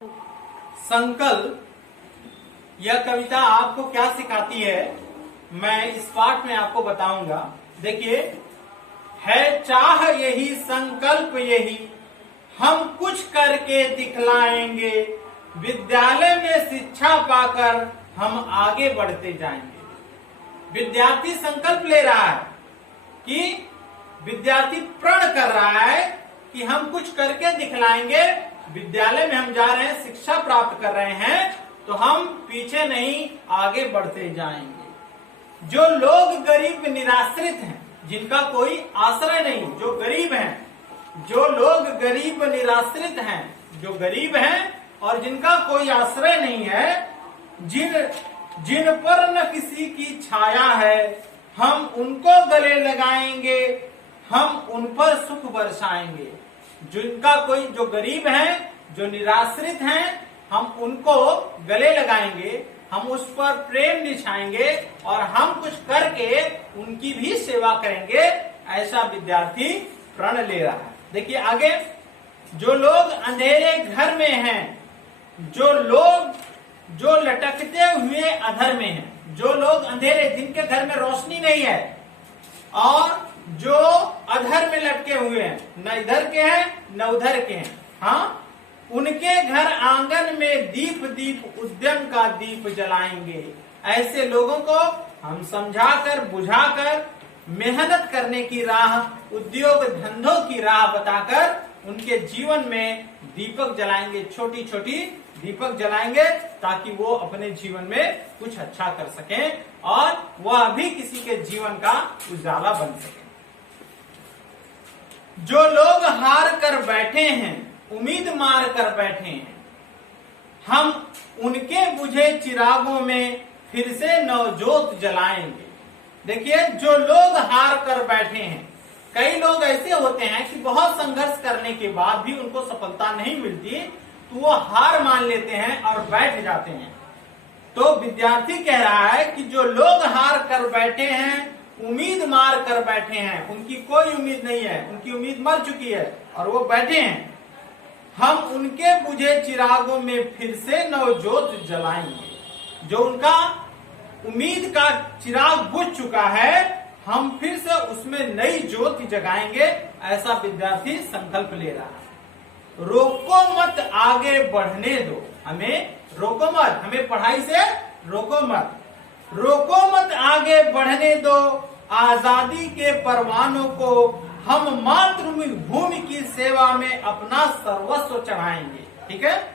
संकल्प यह कविता आपको क्या सिखाती है, मैं इस पाठ में आपको बताऊंगा। देखिए, है चाह यही, संकल्प यही, हम कुछ करके दिखलाएंगे, विद्यालय में शिक्षा पाकर हम आगे बढ़ते जाएंगे। विद्यार्थी संकल्प ले रहा है कि विद्यार्थी प्रण कर रहा है कि हम कुछ करके दिखलाएंगे, विद्यालय में हम जा रहे हैं, शिक्षा प्राप्त कर रहे हैं, तो हम पीछे नहीं आगे बढ़ते जाएंगे। जो लोग गरीब निराश्रित हैं, जिनका कोई आश्रय नहीं, जो गरीब हैं, जो लोग गरीब निराश्रित हैं, जो गरीब हैं और जिनका कोई आश्रय नहीं है, जिन पर न किसी की छाया है, हम उनको गले लगाएंगे, हम उन पर सुख बरसाएंगे। जिनका कोई, जो गरीब हैं, जो निराश्रित हैं, हम उनको गले लगाएंगे, हम उस पर प्रेम निछाएंगे और हम कुछ करके उनकी भी सेवा करेंगे। ऐसा विद्यार्थी प्रण ले रहा है। देखिए आगे, जो लोग अंधेरे घर में हैं, जो लटकते हुए अधर में हैं, जो लोग अंधेरे, जिनके घर में रोशनी नहीं है और जो अधर में लटके हुए हैं, न इधर के हैं न उधर के हैं, हाँ, उनके घर आंगन में दीप दीप उद्यम का दीप जलाएंगे। ऐसे लोगों को हम समझाकर बुझाकर मेहनत करने की राह, उद्योग धंधों की राह बताकर उनके जीवन में दीपक जलाएंगे, छोटी छोटी दीपक जलाएंगे, ताकि वो अपने जीवन में कुछ अच्छा कर सकें और वह भी किसी के जीवन का उजाला बन सके। जो लोग हार कर बैठे हैं, उम्मीद मार कर बैठे हैं, हम उनके बुझे चिरागों में फिर से नवजोत जलाएंगे। देखिए, जो लोग हार कर बैठे हैं, कई लोग ऐसे होते हैं कि बहुत संघर्ष करने के बाद भी उनको सफलता नहीं मिलती, तो वो हार मान लेते हैं और बैठ जाते हैं। तो विद्यार्थी कह रहा है कि जो लोग हार कर बैठे हैं, उम्मीद मार कर बैठे हैं, उनकी कोई उम्मीद नहीं है, उनकी उम्मीद मर चुकी है और वो बैठे हैं, हम उनके बुझे चिरागों में फिर से नवजोत जलाएंगे। जो उनका उम्मीद का चिराग बुझ चुका है, हम फिर से उसमें नई ज्योति जगाएंगे। ऐसा विद्यार्थी संकल्प ले रहा है। रोको मत, आगे बढ़ने दो, हमें रोको मत, हमें पढ़ाई से रोको मत, रोको मत, आगे बढ़ने दो, आजादी के परवानों को हम मातृभूमि की सेवा में अपना सर्वस्व चढ़ाएंगे। ठीक है,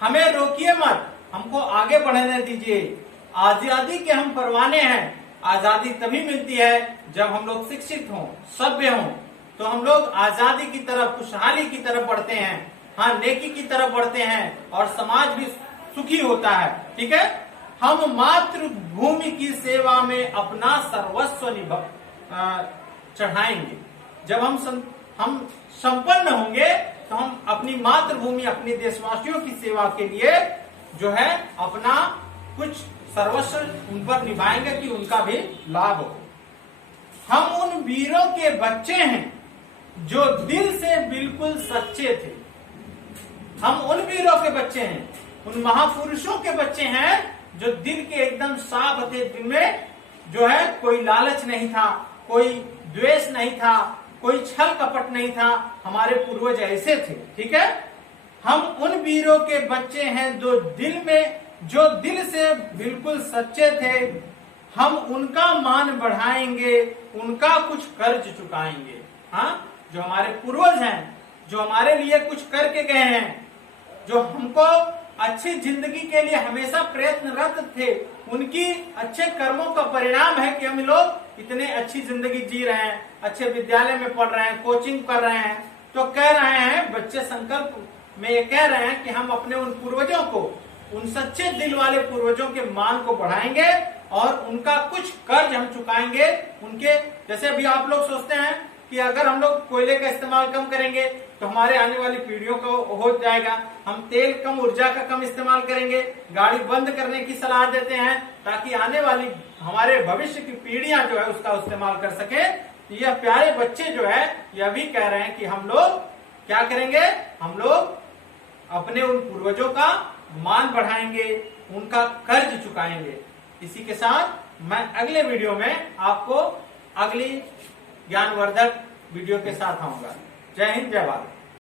हमें रोकिए मत, हमको आगे बढ़ने दीजिए। आजादी के हम परवाने हैं। आजादी तभी मिलती है जब हम लोग शिक्षित हों, सभ्य हों, तो हम लोग आजादी की तरफ, खुशहाली की तरफ बढ़ते हैं, हाँ, नेकी की तरफ बढ़ते हैं और समाज भी सुखी होता है। ठीक है, हम मातृभूमि की सेवा में अपना सर्वस्व चढ़ाएंगे। जब हम संपन्न होंगे तो हम अपनी मातृभूमि, अपने देशवासियों की सेवा के लिए जो है अपना कुछ सर्वस्व उन पर निभाएंगे कि उनका भी लाभ हो। हम उन वीरों के बच्चे हैं जो दिल से बिल्कुल सच्चे थे। हम उन वीरों के बच्चे हैं, उन महापुरुषों के बच्चे हैं जो दिल के एकदम साफ थे। दिल में जो है कोई लालच नहीं था, कोई द्वेष नहीं था, कोई छल कपट नहीं था। हमारे पूर्वज ऐसे थे। ठीक है, हम उन वीरों के बच्चे हैं जो दिल से बिल्कुल सच्चे थे। हम उनका मान बढ़ाएंगे, उनका कुछ कर्ज चुकाएंगे। हाँ, जो हमारे पूर्वज हैं, जो हमारे लिए कुछ करके गए हैं, जो हमको अच्छी जिंदगी के लिए हमेशा प्रयत्नरत थे, उनकी अच्छे कर्मों का परिणाम है कि हम लोग इतने अच्छी जिंदगी जी रहे हैं, अच्छे विद्यालय में पढ़ रहे हैं, कोचिंग कर रहे हैं। तो कह रहे हैं बच्चे, संकल्प में ये कह रहे हैं कि हम अपने उन पूर्वजों को, उन सच्चे दिल वाले पूर्वजों के मान को बढ़ाएंगे और उनका कुछ कर्ज हम चुकाएंगे। उनके जैसे अभी आप लोग सोचते हैं कि अगर हम लोग कोयले का इस्तेमाल कम करेंगे तो हमारे आने वाली पीढ़ियों को हो जाएगा, हम तेल कम, ऊर्जा का कम इस्तेमाल करेंगे, गाड़ी बंद करने की सलाह देते हैं ताकि आने वाली हमारे भविष्य की पीढ़ियां जो है उसका इस्तेमाल कर सके। यह प्यारे बच्चे जो है यह भी कह रहे हैं कि हम लोग क्या करेंगे, हम लोग अपने उन पूर्वजों का मान बढ़ाएंगे, उनका कर्ज चुकाएंगे। इसी के साथ मैं अगले वीडियो में आपको अगली ज्ञानवर्धक वीडियो के साथ आऊंगा। जय हिंद, जय भारत।